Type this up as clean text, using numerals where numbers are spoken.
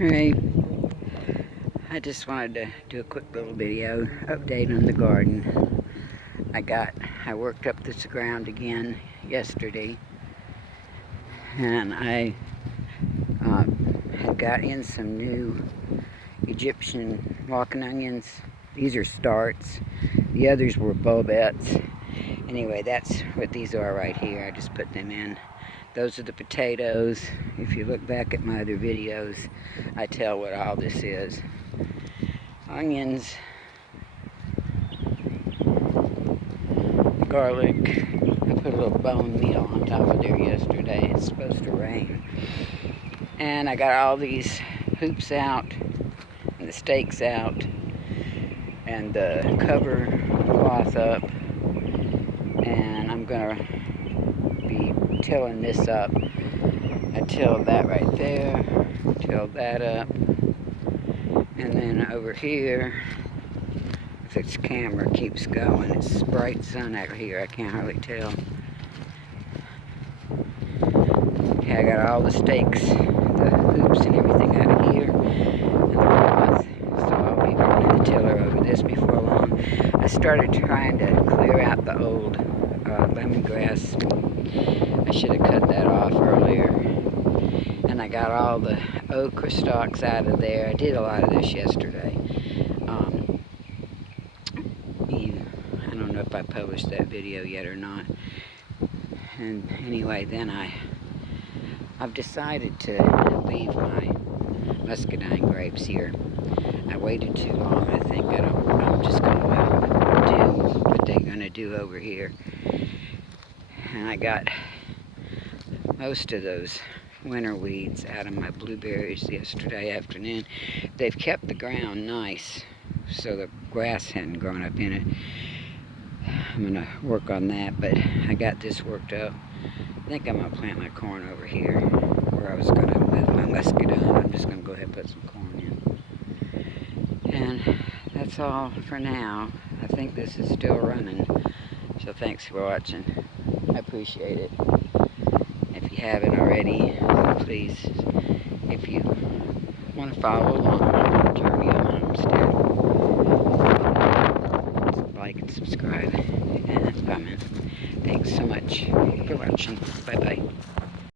Alright, I just wanted to do a quick little video update on the garden. I worked up this ground again yesterday, and I had got in some new Egyptian walking onions. These are starts. The others were bulbettes. Anyway, that's what these are right here. I just put them in. Those are the potatoes. If you look back at my other videos, I tell what all this is. Onions, garlic. I put a little bone meal on top of there yesterday. It's supposed to rain. And I got all these hoops out and the stakes out and the cover cloth up. And I'm gonna be tilling this up. I tilled that right there, tilled that up, and then over here, if this camera keeps going, it's bright sun out here, I can't hardly tell. Okay, I got all the stakes, the hoops and everything out of here, and the cloth, so I'll be running the tiller over this before long. I started trying to clear out the old lemongrass. I should have cut that off earlier. And I got all the okra stalks out of there. I did a lot of this yesterday. I don't know if I published that video yet or not. And anyway, then I've decided to leave my muscadine grapes here. I waited too long, I think. I'm just going to do what they're going to do over here. And I got most of those winter weeds out of my blueberries yesterday afternoon. They've kept the ground nice, so the grass hadn't grown up in it. I'm going to work on that, but I got this worked up. I think I'm going to plant my corn over here, where I was going to with my muscadine. I'm just going to go ahead and put some corn in. And that's all for now. I think this is still running, so thanks for watching. I appreciate it. If you haven't already, please, if you want to follow along on the journey of my homestead, like and subscribe and comment. Thanks so much for watching. Bye-bye.